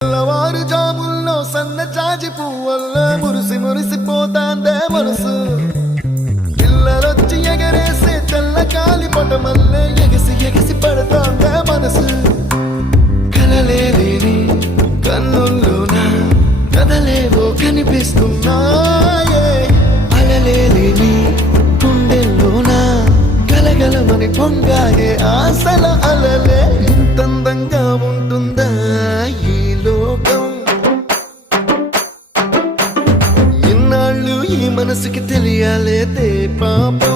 తెల్లవారు జాముల్లో సన్న చాచి పువ్వల్ల మురిసిపోతాందే మనసు పిల్లలొచ్చి ఎగరేసే తెల్ల కాలి పటమల్లే ఎగిసి పడతాందే మనసు కలలేని కన్నుల్లోన కదలేవో కనిపిస్తున్నాయే అలలేని గుండెల్లోన గలగలమని పొంగాయే ఆశల అలలే ఇంతందంగా ఉంటుందా ఈ లోకం ఇన్నాళ్ళు ఈ మనసుకి తెలియాలేదే పాపం